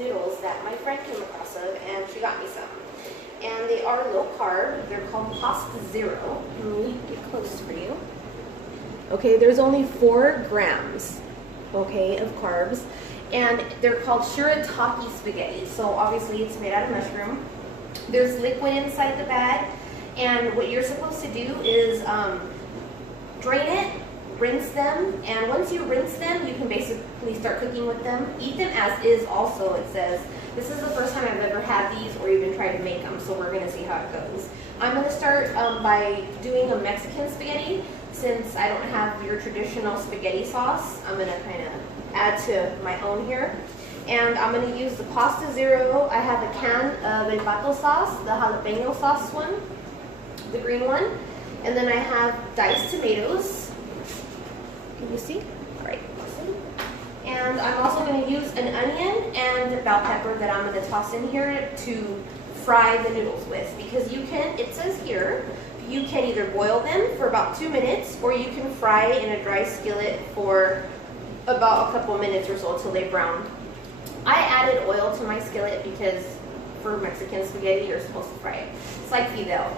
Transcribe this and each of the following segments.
noodles that my friend came across of, and she got me some. And they are low carb. They're called Pasta Zero. Let me get close for you. Okay, there's only 4 grams, okay, of carbs. And they're called shirataki spaghetti. So obviously it's made out of mushroom. There's liquid inside the bag. And what you're supposed to do is drain it, rinse them, and once you rinse them, you can basically start cooking with them. Eat them as is also, it says. This is the first time I've ever had these or even tried to make them, so we're going to see how it goes. I'm going to start by doing a Mexican spaghetti. Since I don't have your traditional spaghetti sauce, I'm going to kind of add to my own here. And I'm going to use the Pasta Zero. I have a can of el sauce, the jalapeno sauce one, the green one. And then I have diced tomatoes. Can you see? All right, awesome. And I'm also going to use an onion and bell pepper that I'm going to toss in here to fry the noodles with. Because you can, it says here, you can either boil them for about 2 minutes or you can fry in a dry skillet for about a couple minutes or so until they brown. I added oil to my skillet because for Mexican spaghetti, you're supposed to fry it. It's like fideo.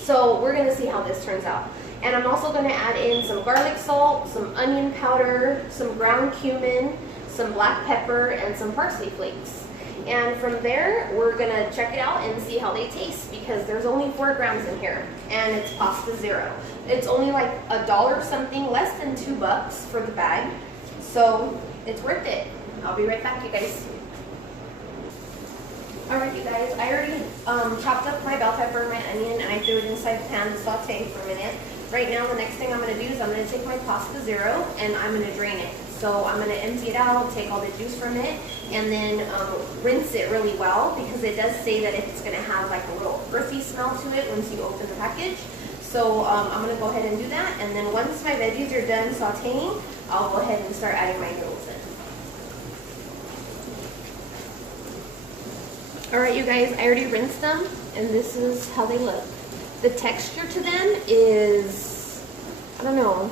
So we're going to see how this turns out. And I'm also going to add in some garlic salt, some onion powder, some ground cumin, some black pepper, and some parsley flakes. And from there, we're going to check it out and see how they taste because there's only 4 grams in here and it's Pasta Zero. It's only like $1 something, less than $2 for the bag. So it's worth it. I'll be right back, you guys. Alright, you guys, I already chopped up my bell pepper, my onion, and I threw it inside the pan to saute for a minute. Right now, the next thing I'm going to do is I'm going to take my Pasta Zero and I'm going to drain it. So I'm going to empty it out, take all the juice from it, and then rinse it really well because it does say that it's going to have like a little earthy smell to it once you open the package. So I'm going to go ahead and do that, and then once my veggies are done sauteing, I'll go ahead and start adding my noodles in. Alright, you guys, I already rinsed them, and this is how they look. The texture to them is, I don't know,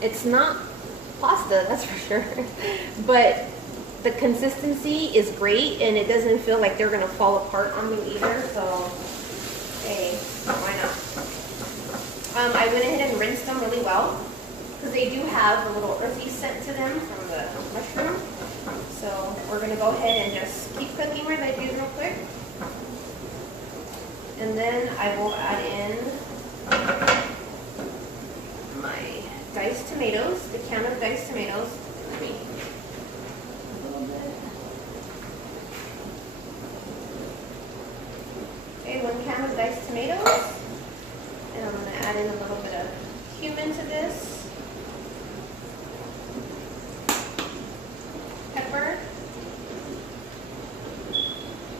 it's not pasta, that's for sure, but the consistency is great, and it doesn't feel like they're going to fall apart on me either, so, hey, why not? I went ahead and rinsed them really well, because they do have a little earthy scent to them from the mushroom. So we're going to go ahead and just keep cooking my veggies real quick. And then I will add in my diced tomatoes, the can of diced tomatoes. Let me a little bit. Okay, 1 can of diced tomatoes. And I'm going to add in a little bit of cumin to this. Pepper,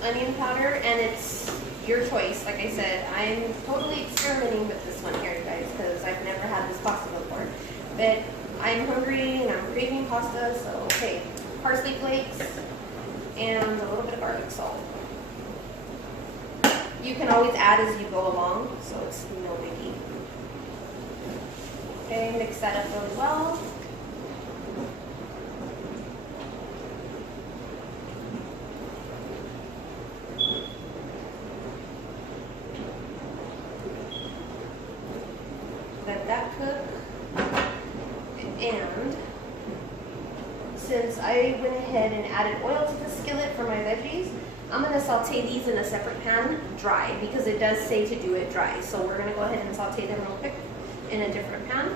onion powder, and it's your choice. Like I said, I'm totally experimenting with this one here, you guys, because I've never had this pasta before. But I'm hungry and I'm craving pasta, so okay, parsley flakes and a little bit of garlic salt. You can always add as you go along, so it's no biggie. Okay, mix that up really well. Let that cook, and since I went ahead and added oil to the skillet for my veggies, I'm going to saute these in a separate pan dry because it does say to do it dry. So we're going to go ahead and saute them real quick in a different pan.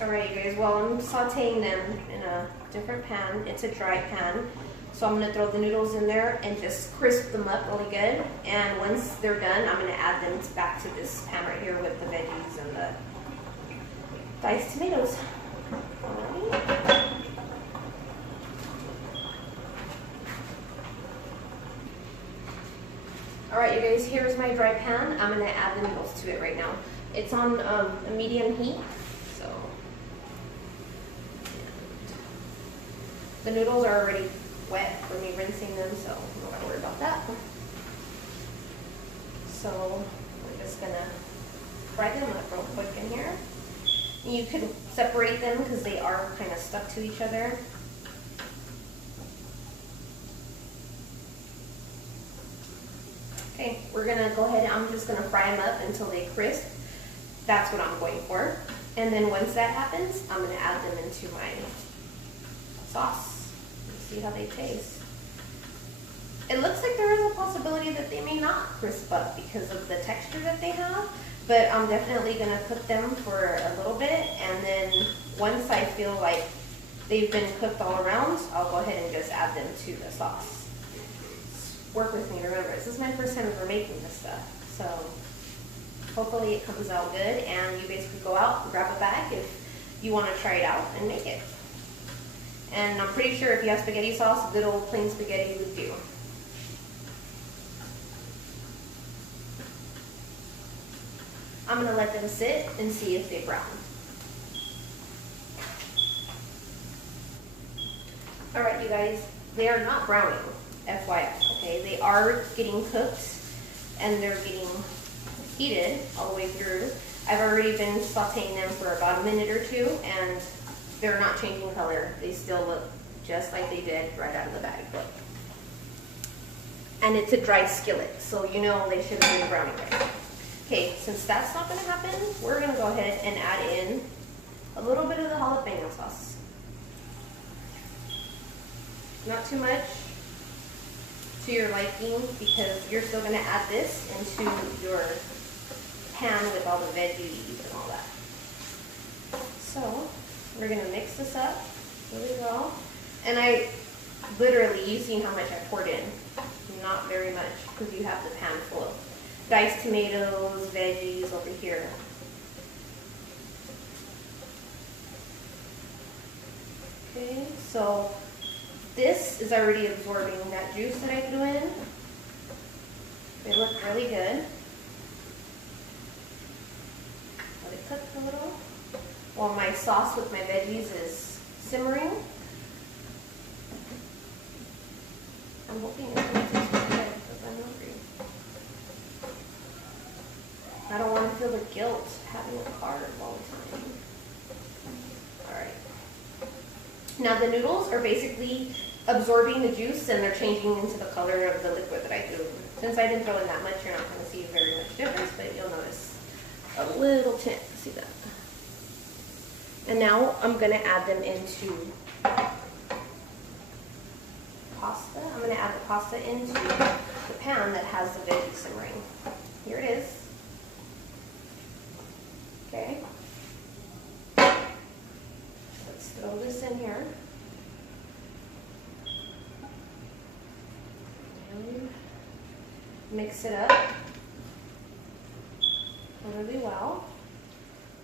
Alright, you guys, well, I'm sauteing them in a different pan. It's a dry pan. So I'm going to throw the noodles in there and just crisp them up really good. And once they're done, I'm going to add them back to this pan right here with the veggies and the diced tomatoes. Alright. Alright you guys, here's my dry pan. I'm going to add the noodles to it right now. It's on a medium heat, so the noodles are already wet for me rinsing them, so I'm not going to worry about that. So I'm just going to fry them up real quick in here. You could separate them because they are kind of stuck to each other. Okay, we're gonna go ahead, I'm just gonna fry them up until they crisp. That's what I'm going for. And then once that happens, I'm gonna add them into my sauce and see how they taste. It looks like there is a possibility that they may not crisp up because of the texture that they have, but I'm definitely gonna cook them for a little bit, and then once I feel like they've been cooked all around, I'll go ahead and just add them to the sauce. Work with me, remember, this is my first time ever making this stuff, so hopefully it comes out good, and you basically go out and grab a bag if you want to try it out and make it. And I'm pretty sure if you have spaghetti sauce, good old plain spaghetti would do. I'm going to let them sit and see if they brown. Alright you guys, they are not browning. FYI, okay, they are getting cooked and they're getting heated all the way through. I've already been sauteing them for about a minute or two, and they're not changing color. They still look just like they did right out of the bag. Look. And it's a dry skillet, so you know they should have been browning right. Okay, since that's not going to happen, we're going to go ahead and add in a little bit of the jalapeno sauce. Not too much to your liking, because you're still going to add this into your pan with all the veggies and all that. So we're going to mix this up really well. And I literally, you've seen how much I poured in. Not very much, because you have the pan full of diced tomatoes, veggies over here. Okay, so this is already absorbing that juice that I threw in. They look really good. Let it cook a little while my sauce with my veggies is simmering. I'm hoping it's going to taste good because I'm hungry. I don't want to feel the guilt having a carb all the time. Alright. Now the noodles are basically absorbing the juice and they're changing into the color of the liquid that I threw. Since I didn't throw in that much, you're not going to see very much difference, but you'll notice a little tint. See that? And now I'm going to add them into pasta. I'm going to add the pasta into the pan that has the veggies simmering. Here it is. Okay. Let's throw this in here. And mix it up really well.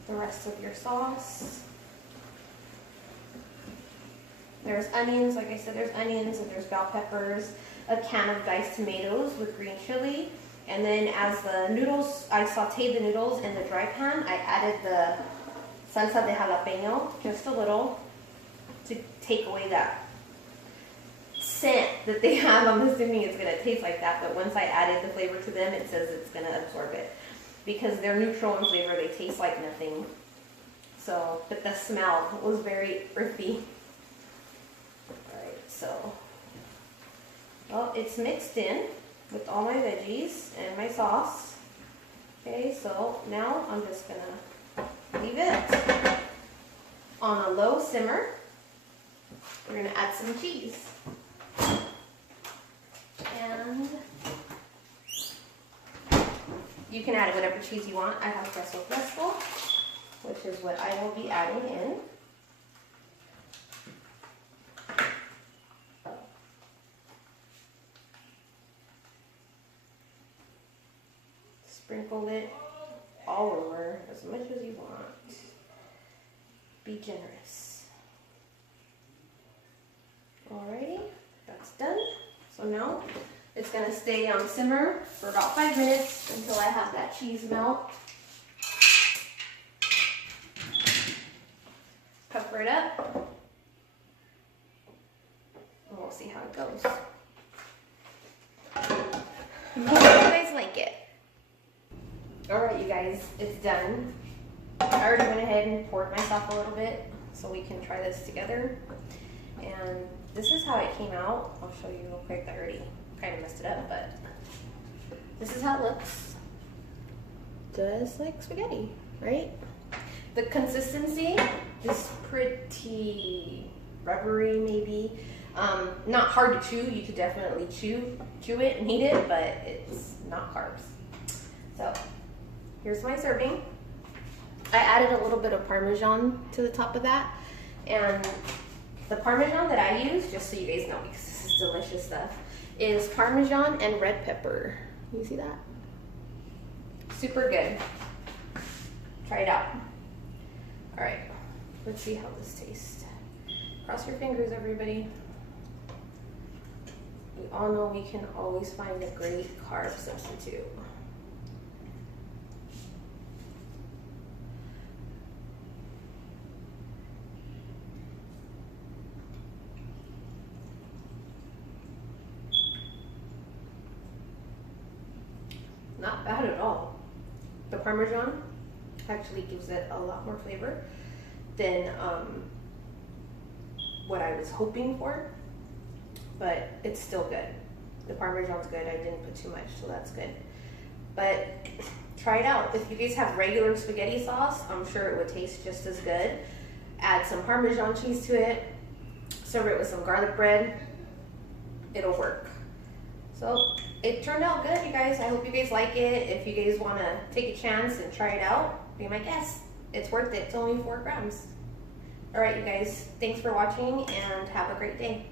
The rest of your sauce. There's onions, like I said, there's onions and there's bell peppers, a can of diced tomatoes with green chili, and then as the noodles, I sauteed the noodles in the dry pan, I added the salsa de jalapeno, just a little, to take away that scent that they have. I'm assuming it's going to taste like that, but once I added the flavor to them, it says it's going to absorb it. Because they're neutral in flavor, they taste like nothing. So, but the smell was very earthy. Alright, so, well, it's mixed in with all my veggies and my sauce. Okay, so now I'm just going to leave it on a low simmer. We're going to add some cheese. And you can add whatever cheese you want. I have queso fresco, which is what I will be adding in. Sprinkle it all over as much as you want. Be generous. Alrighty, that's done. So now It's gonna stay on simmer for about 5 minutes until I have that cheese melt. Cover it up. And we'll see how it goes. Hope you guys like it. Alright, you guys, it's done. I already went ahead and poured myself a little bit so we can try this together. And this is how it came out. I'll show you real quick. I already kind of messed it up, but this is how it looks. Just like spaghetti, right? The consistency is pretty rubbery, maybe. Not hard to chew. You could definitely chew it and eat it, but it's not carbs. So here's my serving. I added a little bit of Parmesan to the top of that, and the Parmesan that I use, just so you guys know, because this is delicious stuff, is Parmesan and red pepper. You see that? Super good. Try it out. All right, let's see how this tastes. Cross your fingers, everybody. We all know we can always find a great carb substitute. Not bad at all. The Parmesan actually gives it a lot more flavor than what I was hoping for, but it's still good. The Parmesan's good. I didn't put too much, so that's good. But try it out. If you guys have regular spaghetti sauce, I'm sure it would taste just as good. Add some Parmesan cheese to it. Serve it with some garlic bread. It'll work. So it turned out good, you guys. I hope you guys like it. If you guys want to take a chance and try it out, be my guest. It's worth it. It's only 4 grams. All right, you guys. Thanks for watching and have a great day.